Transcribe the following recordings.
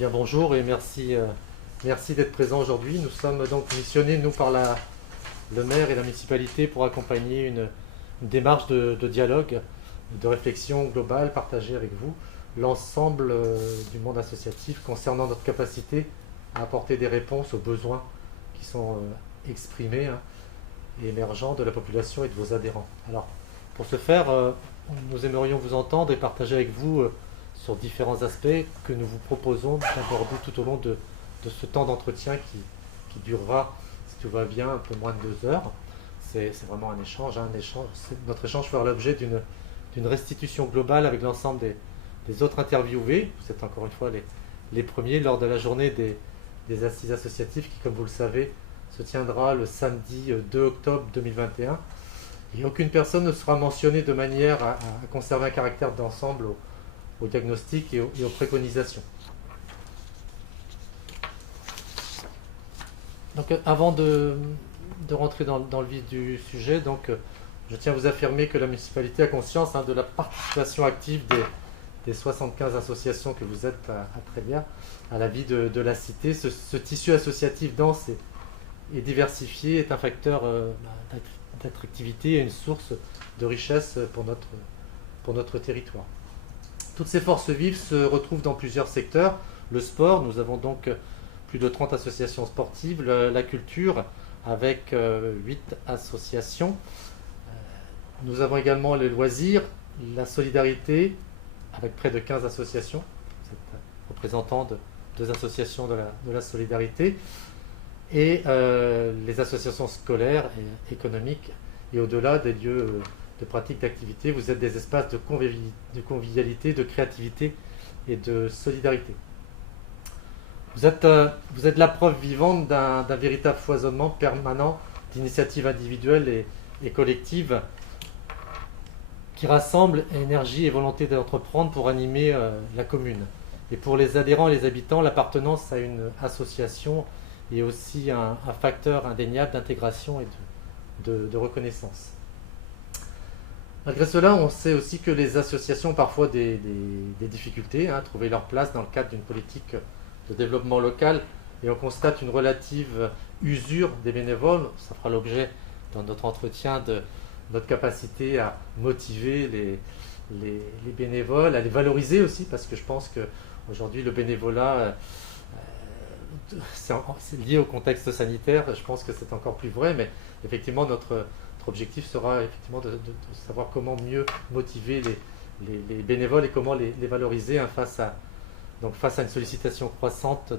Bien bonjour et merci, merci d'être présent aujourd'hui. Nous sommes donc missionnés, nous, par le maire et la municipalité pour accompagner une démarche de dialogue, de réflexion globale, partagée avec vous, l'ensemble du monde associatif concernant notre capacité à apporter des réponses aux besoins qui sont exprimés et émergents de la population et de vos adhérents. Alors, pour ce faire, nous aimerions vous entendre et partager avec vous sur différents aspects que nous vous proposons d'aborder tout au long de ce temps d'entretien qui durera, si tout va bien, un peu moins de 2 heures. C'est vraiment un échange. Notre échange fera l'objet d'une restitution globale avec l'ensemble des autres interviewés. Vous êtes encore une fois les premiers lors de la journée des assises associatives qui, comme vous le savez, se tiendra le samedi 2 octobre 2021. Et aucune personne ne sera mentionnée de manière à conserver un caractère d'ensemble au diagnostic et aux préconisations. Donc, avant de rentrer dans le vif du sujet, je tiens à vous affirmer que la municipalité a conscience de la participation active des 75 associations que vous êtes à Trélières à la vie de la cité. Ce tissu associatif dense et diversifié est un facteur d'attractivité et une source de richesse pour notre territoire. Toutes ces forces vives se retrouvent dans plusieurs secteurs. Le sport, nous avons donc plus de 30 associations sportives, la culture avec 8 associations. Nous avons également les loisirs, la solidarité avec près de 15 associations. Vous êtes représentant de 2 associations de la solidarité. Et les associations scolaires et économiques et au-delà des lieux de pratique d'activité, vous êtes des espaces de convivialité, de créativité et de solidarité. Vous êtes la preuve vivante d'un véritable foisonnement permanent d'initiatives individuelles et collectives qui rassemblent énergie et volonté d'entreprendre pour animer la commune. Et pour les adhérents et les habitants, l'appartenance à une association est aussi un facteur indéniable d'intégration et de reconnaissance. Malgré cela, on sait aussi que les associations ont parfois des difficultés à trouver leur place dans le cadre d'une politique de développement local et on constate une relative usure des bénévoles. Ça fera l'objet dans notre entretien de notre capacité à motiver les bénévoles, à les valoriser aussi, parce que je pense qu'aujourd'hui le bénévolat, c'est lié au contexte sanitaire, je pense que c'est encore plus vrai, mais effectivement notre objectif sera effectivement de savoir comment mieux motiver les bénévoles et comment les valoriser face à une sollicitation croissante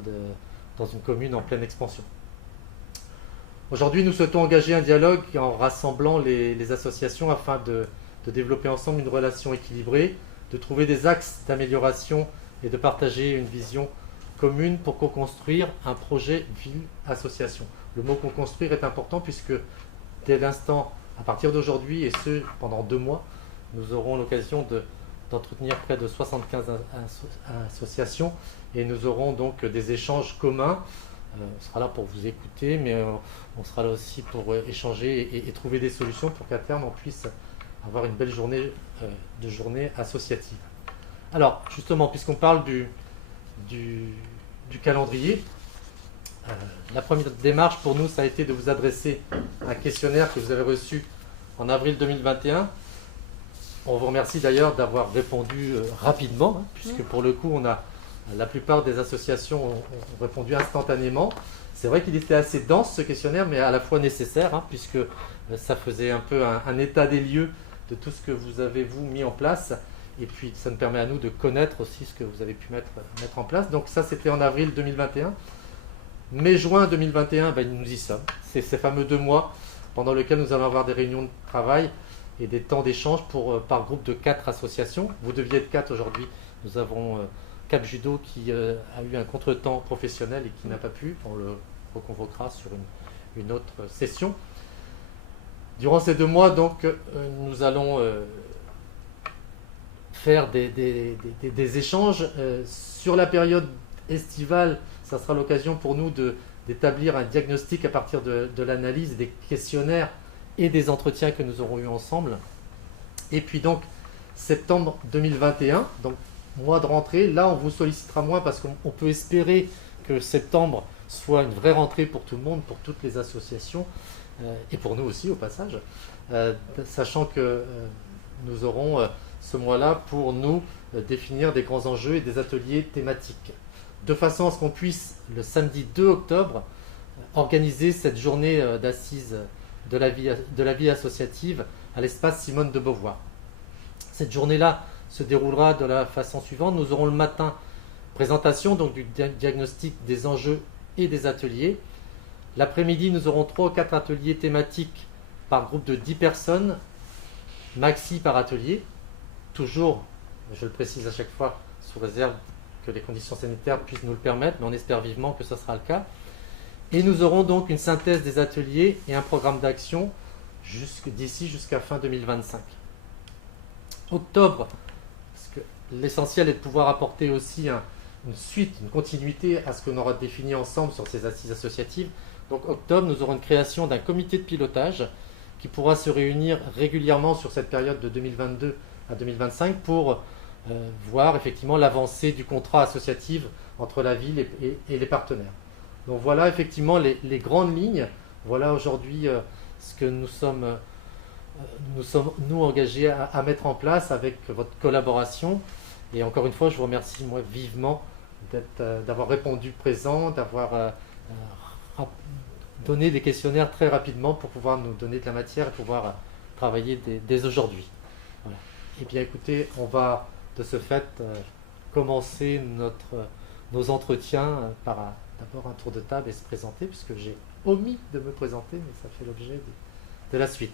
dans une commune en pleine expansion. Aujourd'hui, nous souhaitons engager un dialogue en rassemblant les associations afin de développer ensemble une relation équilibrée, de trouver des axes d'amélioration et de partager une vision commune pour co-construire un projet ville-association. Le mot co-construire est important puisque dès l'instant, à partir d'aujourd'hui et ce pendant 2 mois, nous aurons l'occasion d'entretenir près de 75 associations et nous aurons donc des échanges communs. On sera là pour vous écouter, mais on sera là aussi pour échanger et trouver des solutions pour qu'à terme on puisse avoir une belle journée associative. Alors justement, puisqu'on parle du calendrier, la première démarche pour nous, ça a été de vous adresser un questionnaire que vous avez reçu en avril 2021. On vous remercie d'ailleurs d'avoir répondu rapidement, puisque pour le coup, la plupart des associations ont répondu instantanément. C'est vrai qu'il était assez dense ce questionnaire, mais à la fois nécessaire, puisque ça faisait un peu un état des lieux de tout ce que vous avez mis en place. Et puis ça nous permet à nous de connaître aussi ce que vous avez pu mettre en place. Donc ça, c'était en avril 2021. Mai-juin 2021, nous y sommes. C'est ces fameux 2 mois pendant lesquels nous allons avoir des réunions de travail et des temps d'échange par groupe de 4 associations. Vous deviez être 4 aujourd'hui. Nous avons Cap Judo qui a eu un contretemps professionnel et qui n'a pas pu. On le reconvoquera sur une autre session. Durant ces 2 mois, donc, nous allons faire des échanges. Sur la période estivale, ça sera l'occasion pour nous d'établir un diagnostic à partir de l'analyse des questionnaires et des entretiens que nous aurons eus ensemble. Et puis donc, septembre 2021, donc mois de rentrée. Là, on vous sollicitera moins parce qu'on peut espérer que septembre soit une vraie rentrée pour tout le monde, pour toutes les associations, et pour nous aussi au passage, sachant que nous aurons ce mois-là pour nous définir des grands enjeux et des ateliers thématiques, de façon à ce qu'on puisse, le samedi 2 octobre, organiser cette journée d'assises de la vie associative à l'espace Simone de Beauvoir. Cette journée-là se déroulera de la façon suivante. Nous aurons le matin présentation donc du diagnostic des enjeux et des ateliers. L'après-midi, nous aurons 3 ou 4 ateliers thématiques par groupe de 10 personnes, maxi par atelier. Toujours, je le précise à chaque fois, sous réserve que les conditions sanitaires puissent nous le permettre, mais on espère vivement que ce sera le cas. Et nous aurons donc une synthèse des ateliers et un programme d'action d'ici jusqu'à fin 2025. Octobre, parce que l'essentiel est de pouvoir apporter aussi une suite, une continuité à ce qu'on aura défini ensemble sur ces assises associatives. Donc octobre, nous aurons une création d'un comité de pilotage qui pourra se réunir régulièrement sur cette période de 2022 à 2025 pour voir effectivement l'avancée du contrat associatif entre la ville et les partenaires. Donc voilà effectivement les grandes lignes. Voilà aujourd'hui ce que nous sommes engagés à mettre en place avec votre collaboration. Et encore une fois, je vous remercie moi vivement d'avoir répondu présent, d'avoir donné des questionnaires très rapidement pour pouvoir nous donner de la matière et pouvoir travailler dès aujourd'hui. Voilà. Et bien écoutez, on va de ce fait commencer nos entretiens par d'abord un tour de table et se présenter, puisque j'ai omis de me présenter, mais ça fait l'objet de la suite.